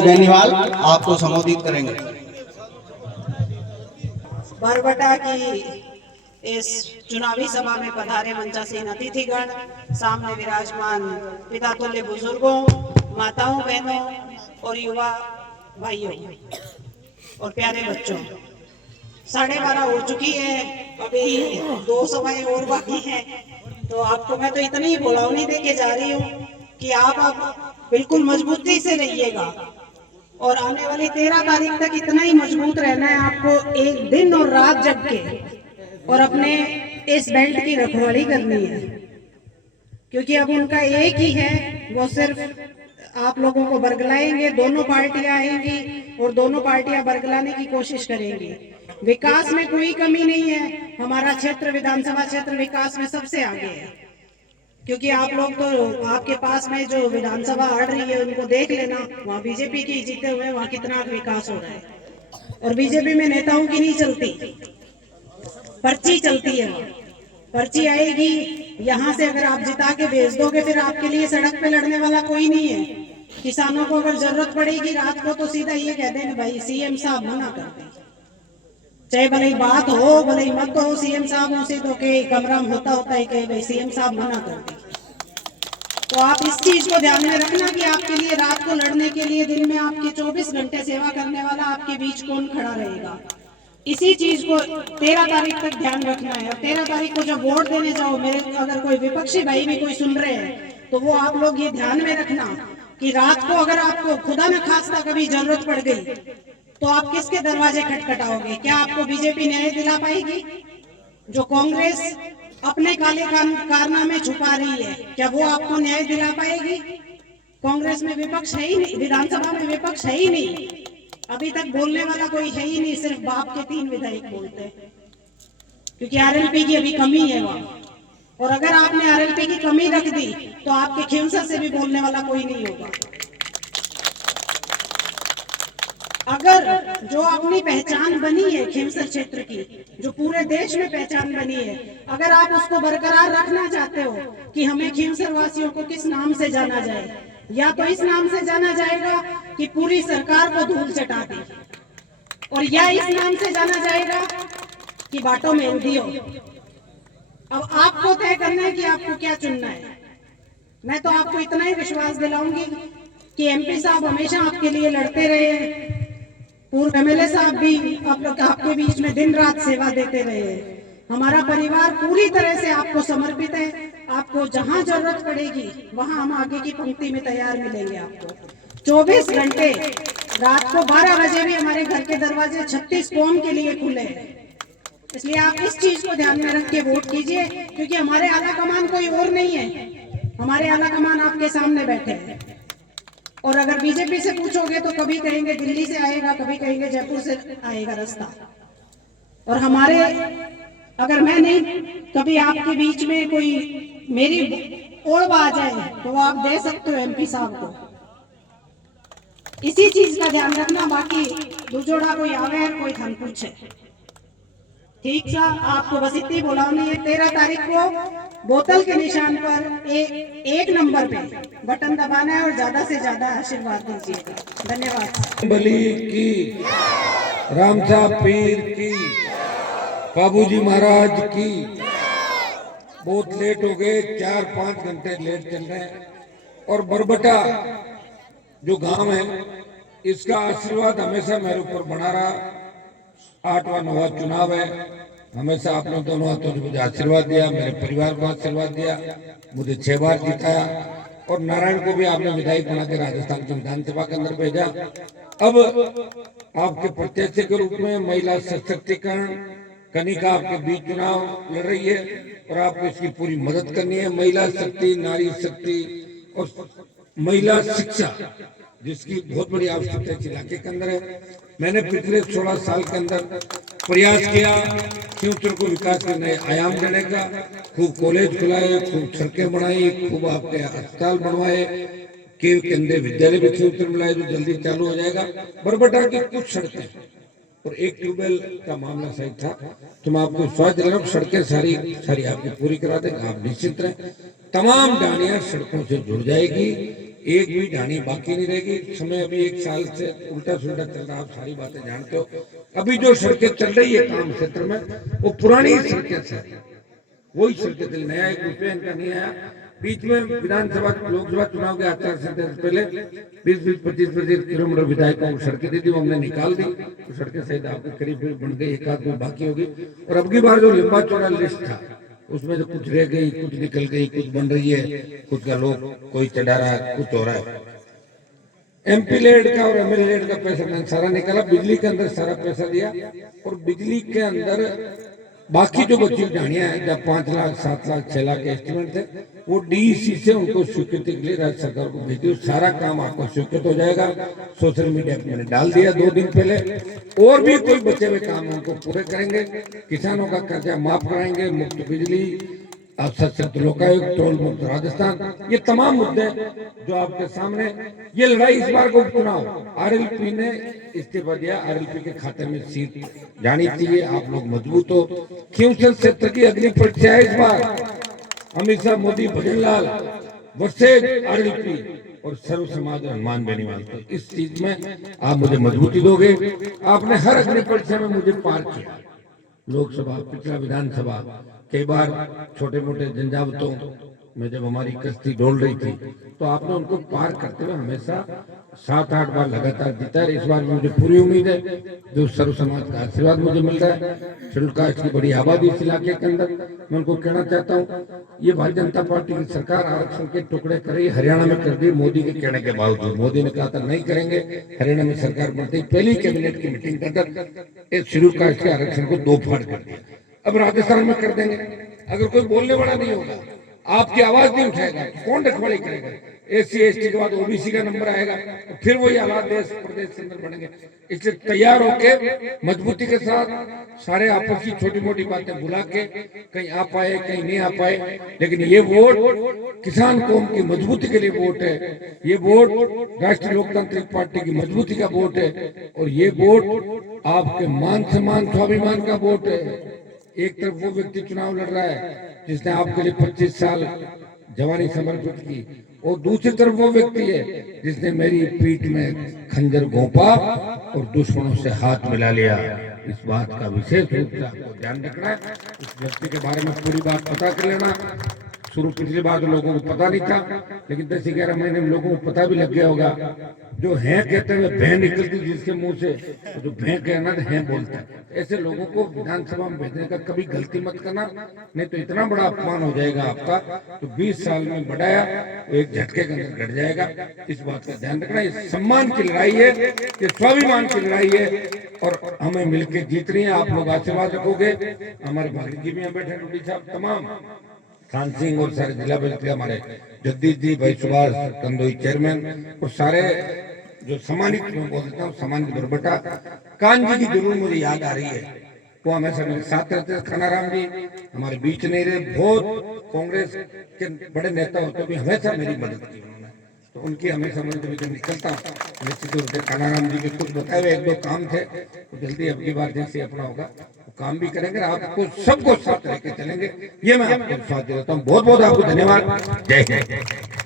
बेनीवाल आपको संबोधित करेंगे। बरबटा की इस चुनावी सभा में पधारे मंचासीन अतिथिगण, सामने विराजमान पिता तुल्य बुजुर्गों, माताओं, बहनों और युवा भाइयों और प्यारे बच्चों, 12:30 हो चुकी है, अभी 2 सभाएं और बाकी हैं। तो आपको मैं तो इतनी ही बोलावनी दे के जा रही हूँ कि आप अब बिल्कुल मजबूती से रहिएगा और आने वाली 13 तारीख तक इतना ही मजबूत रहना है आपको, एक दिन और रात जग के, और अपने इस बेल्ट की रखवाली करनी है, क्योंकि अब उनका एक ही है, वो सिर्फ आप लोगों को बरगलाएंगे। दोनों पार्टियां आएंगी और दोनों पार्टियां बरगलाने की कोशिश करेंगी। विकास में कोई कमी नहीं है, हमारा क्षेत्र विधानसभा क्षेत्र विकास में सबसे आगे है, क्योंकि आप लोग तो आपके पास में जो विधानसभा आड़ रही है उनको देख लेना, वहाँ बीजेपी की जीते हुए वहाँ कितना विकास हो रहा है। और बीजेपी में नेताओं की नहीं चलती, पर्ची चलती है। पर्ची आएगी, यहाँ से अगर आप जिता के भेज दोगे फिर आपके लिए सड़क पे लड़ने वाला कोई नहीं है। किसानों को अगर जरूरत पड़ेगी रात को तो सीधा ये कह देंगे भाई सीएम साहब मना कर दे, चाहे भले ही बात हो भले ही मत हो, सीएम साहब से तो के कमरा में होता है कि भाई सीएम साहब मना कर दे। तो आप इस चीज को ध्यान में रखना कि आपके लिए रात को लड़ने के लिए दिन में आपकी 24 घंटे सेवा करने वाला आपके बीच कौन खड़ा रहेगा। इसी चीज को 13 तारीख तक ध्यान रखना है। और 13 तारीख को जब वोट देने जाओ, मेरे अगर कोई विपक्षी भाई भी कोई सुन रहे हैं तो वो आप लोग ये ध्यान में रखना कि रात को अगर आपको खुदा न खास्ता कभी जरूरत पड़ गई तो आप किसके दरवाजे खटखटाओगे? क्या आपको बीजेपी न्याय दिला पाएगी? जो कांग्रेस अपने काले कारनामे छुपा रही है, क्या वो आपको न्याय दिला पाएगी? कांग्रेस में विपक्ष है ही नहीं, विधानसभा में विपक्ष है ही नहीं, अभी तक बोलने वाला कोई है ही नहीं, सिर्फ बाप के 3 विधायक बोलते हैं, क्योंकि आरएलपी की अभी कमी है वहां। और अगर आपने आरएलपी की कमी रख दी तो आपके खिमसर से भी बोलने वाला कोई नहीं होगा। अगर जो अपनी पहचान बनी है खिमसर क्षेत्र की, जो पूरे देश में पहचान बनी है, अगर आप उसको बरकरार रखना चाहते हो कि हमें खिमसर वासियों को किस नाम से जाना जाए, या तो इस नाम से जाना जाएगा कि पूरी सरकार को धूल चटा दी, और या इस नाम से जाना जाएगा कि बाटों में हिंदी हो। अब आपको तय करना है कि आपको क्या चुनना है। मैं तो आपको इतना ही विश्वास दिलाऊंगी कि एमपी साहब हमेशा आपके लिए लड़ते रहे हैं, पूर्व एमएलए साहब भी आप लोग आपके बीच में दिन रात सेवा देते रहे। हमारा परिवार पूरी तरह से आपको समर्पित है, आपको जहां जरूरत पड़ेगी वहां हम आगे की पंक्ति में तैयार मिलेंगे आपको। 24 घंटे, रात को 12 बजे भी हमारे घर के दरवाजे 36 कौम के लिए खुले हैं। इसलिए आप इस चीज को ध्यान में रख के वोट कीजिए, क्योंकि हमारे आला कमान कोई और नहीं है, हमारे आला कमान आपके सामने बैठे हैं। और अगर बीजेपी से पूछोगे तो कभी कहेंगे दिल्ली से आएगा, कभी कहेंगे जयपुर से आएगा रास्ता। और हमारे अगर मैं नहीं कभी आपके बीच में कोई मेरी ओढ़ आ जाए तो आप दे सकते हो एमपी साहब को। इसी चीज का ध्यान रखना, बाकी दुजोड़ा कोई आवे कोई धन पूछे। ठीक सा, आपको बस इतनी बुलानी है, 13 तारीख को बोतल के निशान पर एक नंबर पे बटन दबाना है और ज्यादा से ज्यादा आशीर्वाद दीजिएगा। धन्यवाद। बली की, रामसा पीर की, बाबूजी महाराज की। बहुत लेट हो गए, 4-5 घंटे लेट चल रहे हैं। और बरबटा जो गांव है इसका आशीर्वाद हमेशा मेरे ऊपर बना रहा। 8वां 9वां चुनाव है, हमेशा आपने दोनों हाथों से मुझे आशीर्वाद दिया, मेरे परिवार को आशीर्वाद दिया, मुझे 6 बार जिताया। और नारायण को भी आपने विधायक बना के राजस्थान की विधानसभा के अंदर भेजा। अब आपके प्रत्याशी के रूप में महिला सशक्तिकरण कनिका आपके बीच चुनाव लड़ रही है और आपको इसकी पूरी मदद करनी है। महिला शक्ति, नारी शक्ति और महिला शिक्षा, जिसकी बहुत बड़ी आवश्यकता इस इलाके के अंदर है। मैंने पिछले 16 साल के अंदर प्रयास किया खिमसर को विकास के नए आयाम देने का। खूब कॉलेज खुलाए, खूब सड़कें बनाई, खूब आपके अस्पताल बनवाए, केंद्रीय विद्यालय भी खिमसर में लाए जो जल्दी चालू हो जाएगा। बरबटा की कुछ सड़कें और एक ट्यूबवेल का मामला सही था, तो मैं आपको विश्वास दिला रहा हूं सड़कें सारी आपकी पूरी करा देंगे, आप निश्चित रहें। तमाम डालियां सड़कों से जुड़ जाएगी। एक भी ढाणी बाकी नहीं रहेगी। समय अभी 1 साल से उल्टा सुल्टा चल रहा है, आप सारी बातें जानते हो। अभी जो सड़कें चल रही है काम क्षेत्र में वो पुरानी सड़कें से, वही सड़कें चल, नया 1 रुपया इनका नहीं आया। बीच में विधानसभा लोकसभा चुनाव के आचार संहिता से पहले 20-25 किलोमीटर विधायकों को सड़कें दी थी, वो हमने निकाल दी। तो सड़कें सहित आपके करीब बन गई, 1 आध में बाकी होगी। और अब की बार जो लंबा चौड़ा लिस्ट था उसमें तो कुछ रह गई, कुछ निकल गई, कुछ बन रही है, कुछ का लोग कोई चढ़ा रहा है, कुछ हो रहा है। MP लेड का और MLA लेड का पैसा मैंने सारा निकाला, बिजली के अंदर सारा पैसा दिया। और बिजली के अंदर बाकी जो बची ढाणियां हैं, जब 5 लाख 7 लाख 6 लाख के एस्टिमेट थे, वो DEC से उनको स्वीकृति के लिए राज्य सरकार को भेजी। सारा काम आपको स्वीकृत हो जाएगा। सोशल मीडिया पे मैंने डाल दिया 2 दिन पहले। और भी कोई बचे हुए काम उनको पूरे करेंगे। किसानों का कर्जा माफ कराएंगे, मुफ्त बिजली, सशक्त लोकायुक्त, टोल मुक्त राजस्थान, ये तमाम मुद्दे जो आपके सामने। ये लड़ाई इस बार को चुनाव RLP ने इस्तीफा दिया, RLP के खाते में सीट जानी चाहिए। आप लोग मजबूत हो। क्योंकि क्षेत्र की अग्नि परीक्षा है इस बार। अमित शाह, मोदी, भजनलाल वर्सेज RLP और सर्व समाज हनुमान बेनीवाल। तो इस चीज में आप मुझे मजबूती दोगे। आपने हर अग्नि परीक्षा में मुझे पार किया, लोकसभा, पिछला विधानसभा, कई बार छोटे मोटे झंझावतों में जब हमारी कश्ती डोल रही थी तो आपने उनको पार करते हुए हमेशा 7-8 बार लगातार जीता है। इस बार मुझे पूरी उम्मीद है, जो सर्व समाज का आशीर्वाद मुझे मिल रहा है, शेड्यूल कास्ट की बड़ी आबादी इस इलाके के अंदर, मैं उनको कहना चाहता हूँ, ये भारतीय जनता पार्टी की सरकार आरक्षण के टुकड़े करे, हरियाणा में कर दिए मोदी के कहने के बावजूद। मोदी ने कहा था नहीं करेंगे, हरियाणा में सरकार बनते ही पहली कैबिनेट की मीटिंग के अंदर एक शेड्यूल कास्ट के आरक्षण को 2 फाड़ कर दिया। अब राजस्थान में कर देंगे। अगर कोई बोलने वाला नहीं होगा, आपकी आवाज नहीं उठाएगा, कौन रखवाली करेगा? SC ST के बाद OBC का नंबर आएगा, तो फिर वही हालात देश प्रदेश के अंदर बनेंगे। इसलिए तैयार होके मजबूती के साथ सारे आपस की छोटी मोटी बातें भुला के, कहीं आ पाए कहीं नहीं आ पाए, लेकिन ये वोट किसान कौम की मजबूती के लिए वोट है। ये वोट राष्ट्रीय लोकतांत्रिक पार्टी की मजबूती का वोट है। और ये वोट आपके मान सम्मान स्वाभिमान का वोट है। एक तरफ वो व्यक्ति चुनाव लड़ रहा है जिसने आपके लिए 25 साल जवानी समर्पित की, और दूसरी तरफ वो व्यक्ति है जिसने मेरी पीठ में खंजर घोंपा और दुश्मनों से हाथ मिला लिया। इस बात का विशेष रूप से आपको ध्यान रखना है। इस व्यक्ति के बारे में पूरी बात पता कर लेना। शुरू पिछली बार तो लोगों को पता नहीं था, लेकिन 10-11 महीने में लोगों को पता भी लग गया होगा। जो हैं कहते हैं भैं निकलती जिसके मुंह से, तो जो भैं कहना तो हैं बोलता है। ऐसे लोगों को विधानसभा में भेजने का कभी गलती मत करना, नहीं तो इतना बड़ा अपमान हो जाएगा आपका। तो 20 साल में बढ़ाया तो एक झटके के अंदर घट जाएगा। इस बात का ध्यान रखना। ये सम्मान की लड़ाई है, ये स्वाभिमान की लड़ाई है, और हमें मिलकर जीतनी है। आप लोग आशीर्वाद रखोगे। हमारे भाग्य जी भी यहाँ बैठे, रूडी साहब, तमाम खान सिंह और सारे जिला बल्कि हमारे जगदीश जी, भाई सुभाष कंदोई चेयरमैन, और सारे जो सम्मानित, मैं बोल देता हूँ सम्मानित दुर्बटा कान जी की जरूर मुझे याद आ रही है। वो हमेशा मेरे साथ रहते थे। खानाराम जी हमारे बीच नहीं रहे, बहुत कांग्रेस के बड़े नेता होते भी हमेशा मेरी मदद की उन्होंने, तो उनकी हमेशा मदद जब निकलता निश्चित रूप से खानाराम जी के कुछ बताए हुए 1-2 काम थे, तो जल्दी अब की बार जैसे अपना होगा वो काम भी करेंगे। आपको सबको साथ लेके चलेंगे, ये मैं आपको विश्वास दिलाता हूँ। बहुत बहुत आपको धन्यवाद। जय जय।